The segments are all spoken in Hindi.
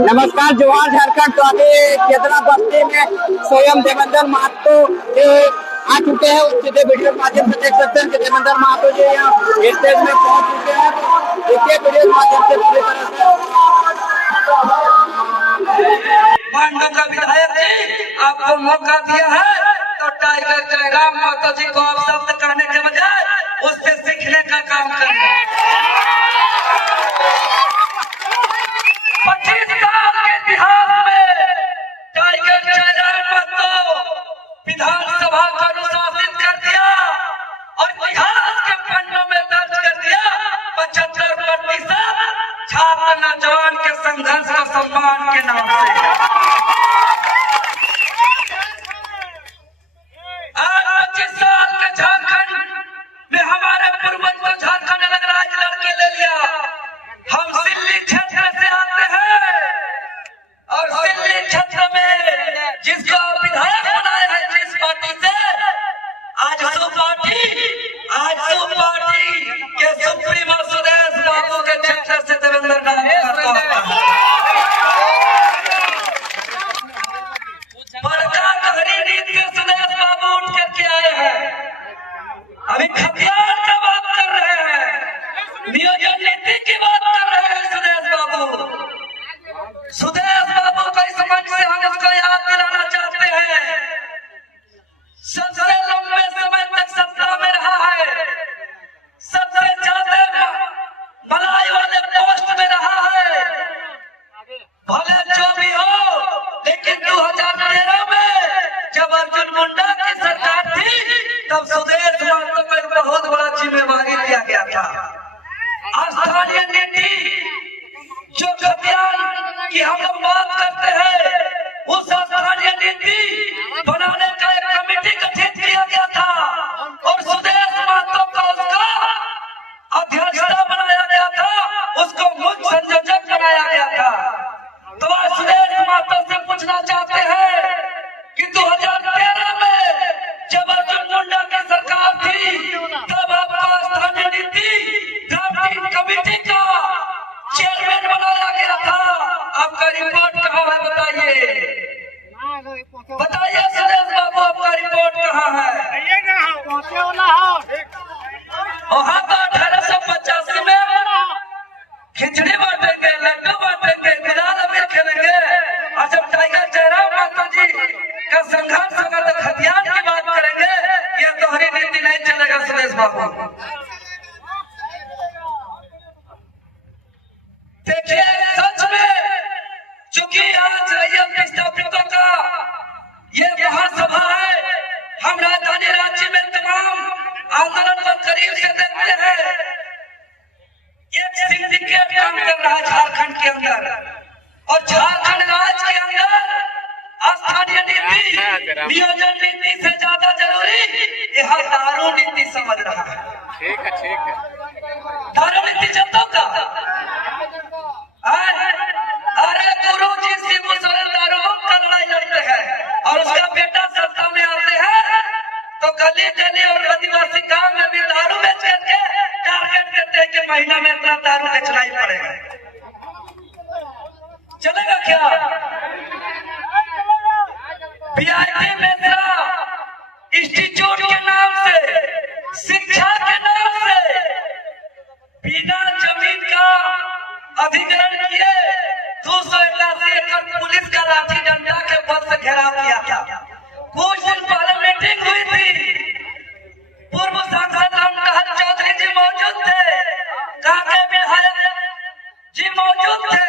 नमस्कार, जोहार झारखंड। तो अभी केतना बस्ती में स्वयं देवेंद्र महतो आ चुके हैं। सीधे वीडियो के माध्यम से देख सकते हैं कि देवेंद्र महतो जी यहाँ स्टेज में पहुंच चुके हैं। देखिए वीडियो के माध्यम से पूरी तरह से मांडू का विधायक जी आपको मौका दिया है तो टाइगर जयराम महतो जी को आप शब्द कहने के बजाय उससे सीखने का काम करें। 25 साल के इतिहास में टाइगर जयराम महतो विधानसभा को अनुशासित कर दिया और इतिहास के पन्नों में दर्ज कर दिया। 75% छात्र नौजवान के संघर्ष और सम्मान के नाम से आज 25 साल के झारखंड में हमारे पूर्वज को झारखंड अलग राज्य लड़के ले लिया। हम सिल्ली क्षेत्र से आते हैं और सिल्ली क्षेत्र में जिसको विधायक बनाया है जिस पार्टी से आज सो पार्टी के सुप्रीमो सुदेश बाबू के क्षेत्र से देवेंद्र नाम बड़का गहरी नीति के सुदेश बाबू उठ करके आए हैं। अभी खतियार का बात कर रहे हैं, नियोजन नीति की बात कर रहे हैं। सुदेश बाबू को इस मंच से हम इसको याद दिलाना चाहते हैं। सबसे लंबे समय तक सत्ता में रहा है, सबसे ज्यादा मलाई वाले पोस्ट में रहा है। भले जो भी हो, लेकिन 2013 में जब अर्जुन मुंडा की सरकार थी तब सुदेश महतो को एक बहुत बड़ा जिम्मेवारी दिया गया था। स्थानीय नीति जो खतियान की हम लोग बात करते हैं, उस स्थानीय नीति बनाने का एक कमेटी गठित किया गया था और सुदेश महतो को उसका अध्यक्षता बनाया गया था, उसको मुख्य संयोजक बनाया गया था। तो आज सुदेश महतो से पूछना चाहते हैं कि 2013 में जब अर्जुन मुंडा की सरकार थी तब आपको स्थानीय नीति ड्राफ्टिंग कमेटी का चेयरमैन बनाया गया था। आपका रिपोर्ट कहाँ है बताइए सुरेश बाबू, आपका रिपोर्ट कहाँ है? वहाँ तो 1885 में खिचड़ी बांटेंगे, लड्डू बांटेंगे, गुलाल अबीर खेलेंगे और जब टाइगर जयराम महतो जी का संघर्ष होगा तो हथियार की बात करेंगे। ये दोहरी नीति नहीं चलेगा सुरेश बाबू। देखिए सच में चूंकि आज विस्थापितों का ये महासभा है, हम राजधानी राज्य में तमाम आंदोलन को करीब से देखते हैं। एक सिंडिकेट काम कर रहा है झारखंड के अंदर और झारखंड राज्य के अंदर स्थानीय नीति नियोजन नीति से ज्यादा जरूरी यहाँ दारू नीति समझ रहा है। ठीक है दारू नीति जनता का अरे गुरु जी शिबू सोरेन दारू का लड़ाई लड़ते हैं और उसका बेटा सत्ता में आते हैं तो गली गली और आदिवासी गांव में भी दारू बेच करके टारगेट करते हैं कि महीना में इतना दारू बेचना ही पड़ेगा। चलेगा क्या? वीआईपी मेसरा इंस्टीट्यूट के नाम से, शिक्षा के नाम से बिना जमीन का अधिग्रहण किए 281 एकड़ पुलिस का लाठी डंडा के बल से घेराव किया गया। कुछ दिन पहले मीटिंग हुई थी, पूर्व सांसद रामटहल चौधरी जी मौजूद थे, कांके विधायक जी मौजूद थे,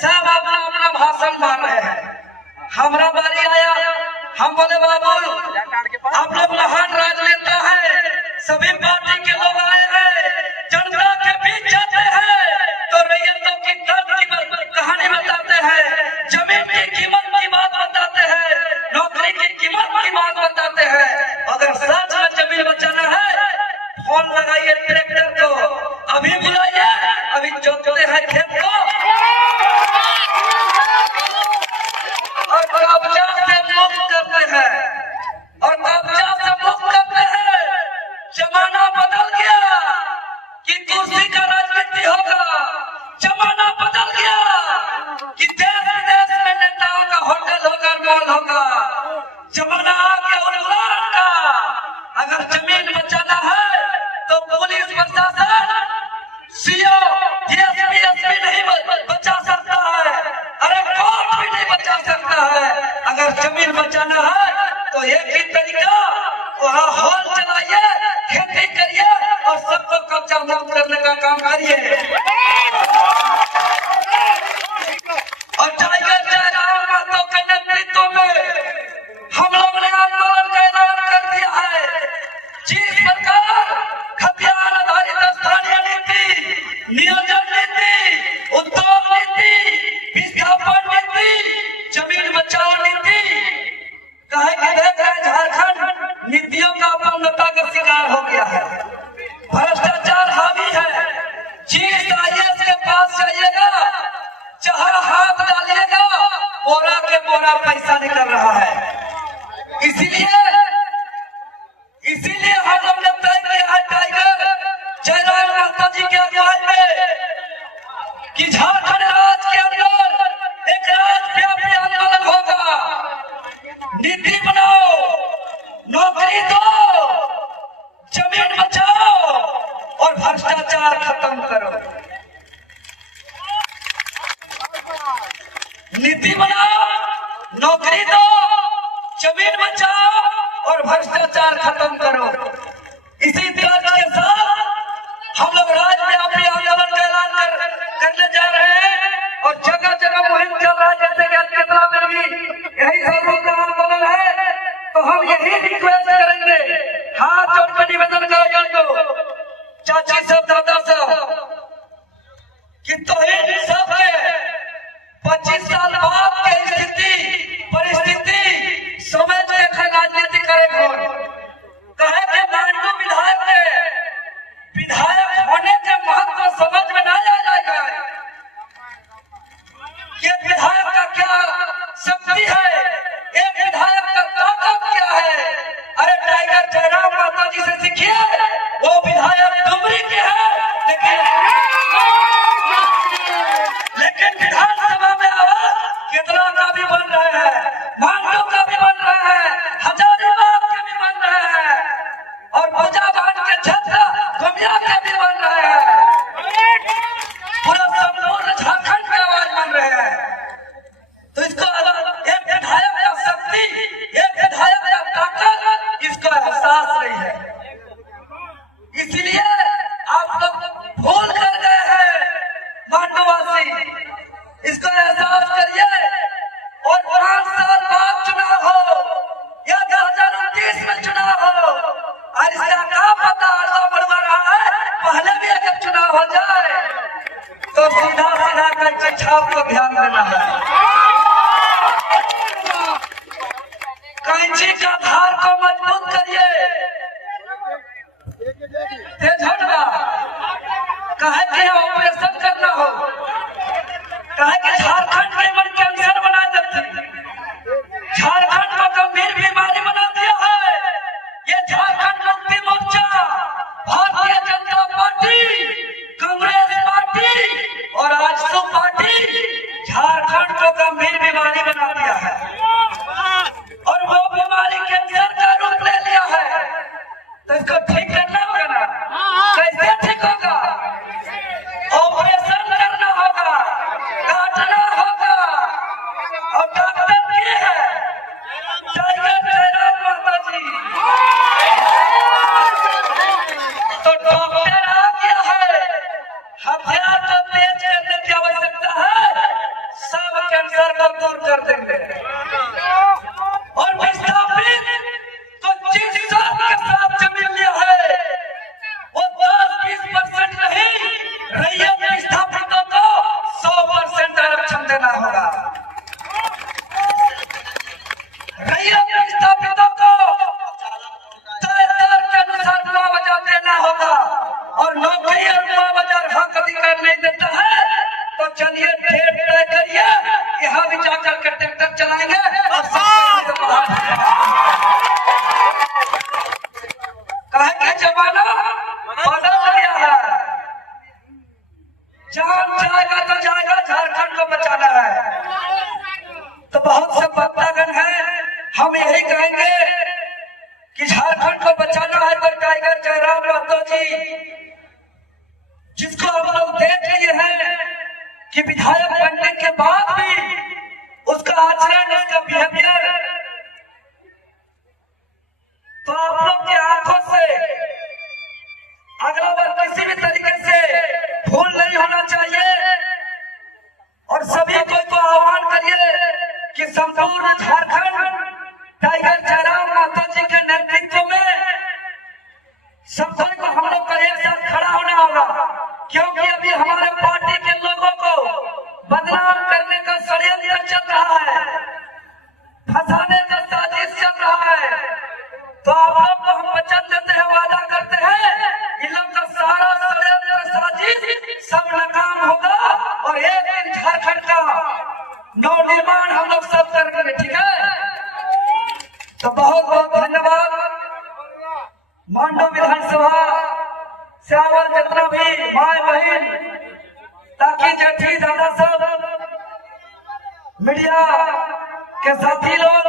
सब अपना अपना भाषण मार रहे हैं। हमारा बारी आया, हम बोले बाबू आप लोग महान राजनेता हैं, सभी पार्टी के लोग आए हैं, जनता के बीच जाते हैं तो रैयतों की दर्द की कहानी बताते हैं, जमीन की कीमत की बात बताते हैं, नौकरी की कीमत की बात बताते हैं। अगर सच में जमीन बचाना है फोन लगाइए ट्रैक्टर को, अभी बुलाइए, अभी जोतते हैं खेत को और कब्जा से मुक्त करते हैं और कब्जा से मुक्त करते हैं। जमाना बदल गया, बड़ा पैसा निकल रहा है। इसीलिए हम लोग ने तय किया है टाइगर जयराम माता जी के अगुवाई में कि झारखंड राज्य के अंदर एक राज्यव्यापी आंदोलन होगा। नीति बनाओ, नौकरी दो, जमीन बचाओ और भ्रष्टाचार खत्म करो। नीति बनाओ, नौकरी दो, जमीन बचाओ और भ्रष्टाचार खत्म करो। इसी तर्ज के साथ हम लोग राज्यव्यापी आंदोलन का ऐलान करने जा रहे हैं और जगह जगह मुहिम चल रहा है। जैसे कि केतला में भी यही सब का आंदोलन है, तो हम यही रिक्वेस्ट करेंगे, हाथ जोड़ कर निवेदन करेंगे तो चाचा साहब, दादा साहब कि तोहिन सबके 25 साल बाद की स्थिति परिस्थिति समझ के राजनीति करे कौन कहे के मांडू विधायक ने विधायक होने के महत्व समझ में ना आ जाएगा। ये विधायक का क्या शक्ति है, एक विधायक का ताकत क्या है। अरे टाइगर जयराम माता जी से सीखिए, वो विधायक डुमरी के है, लेकिन विधानसभा में आवाज केतला का भी बन रहे हैं, मांडू का भी बन रहे हैं, हजारीबाग के भी बन रहे हैं और मुजाबाद के क्षेत्र गुमिया के भी बन रहे हैं। पूरा संपूर्ण झारखंड में आवाज बन रहे हैं। तो इसको एक विधायक का शक्ति, एक विधायक का ताकत, इसका एहसास नहीं है। इसीलिए आप लोग भूल कर गए हैं मांडूवासी, इसको एहसास करिए और 5 साल बाद चुनाव हो या 2029 में चुनाव हो, और इसका क्या पता अड़वा बढ़वा रहा है। पहले भी अगर चुनाव हो जाए तो सीधा सीधा करके छाप को ध्यान देना है। कैंची का धार को मजबूत करिए, तेज हटना कहे कि ऑपरेशन करना हो, कहे कि झारखंड में मन कैंसर बना देते, झारखंड को गंभीर बीमारी बना दिया है। ये झारखंड मुक्ति मोर्चा, भारतीय जनता पार्टी, कांग्रेस पार्टी और आजसू पार्टी झारखंड को गंभीर बीमारी बना दिया है और वो बीमारी कैंसर का रूप ले लिया है। तो इसको ठीक करना होगा ना, कैसे ठीक होगा? ऑपरेशन करना होगा, काटना होगा और डॉक्टर ये है टाइगर जयराम माता जी। तो डॉक्टर आ गया है, हथियार को तेज करने की आवश्यकता है, सब कैंसर को दूर कर देंगे। और विस्थापित तो जिस शब्द के साथ जमीन लिया है वो 10-20% नहीं, रैयत विस्थापितों को 100% आरक्षण देना होगा। रैयत विस्थापितों को तय दर के अनुसार मुआवजा देना होगा और नौकरी और मुआवजा हक अधिकार नहीं देता है तो चलिए डेट तय करिए, यहाँ भी जाकर के ट्रैक्टर चलाएंगे और कहे कि जमाना बदल गया है, जान जाएगा तो जाएगा, झारखंड को बचाना है। तो बहुत से वक्तागण हैं, हम यही कहेंगे कि झारखंड को बचाना है तो टाइगर जयराम माता जी, जिसको हम लोग देख लिए हैं कि विधायक बनने के बाद भी उसका आचरण, उसका बिहेवियर, तो आप लोग की आंखों से अगला बार किसी भी तरीके से भूल नहीं होना चाहिए। और सभी को आह्वान करिए कि संपूर्ण झारखंड टाइगर जयराम माता जी के नेतृत्व में सबको हम लोग का एक साथ खड़ा होना होगा, क्योंकि अभी हमारे पार्टी के लोगों को बदनाम करने का षड्यंत्र चल रहा है, फंसाने का साजिश चल रहा है। तो आप लोग को हम वचन देते हैं, वादा करते हैं, इन लोग का सारा षड्यंत्र साजिश सब नाकाम होगा और एक दिन झारखंड का नव निर्माण हम लोग सब करेंगे, ठीक है। तो बहुत बहुत धन्यवाद। मांडव विधानसभा से आवल जितना भी माए बहन, ताकि जेठी दादा सब, मीडिया के साथी लोग,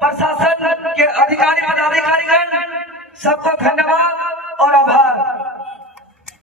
प्रशासन के अधिकारी पदाधिकारीगण, सबको धन्यवाद और आभार।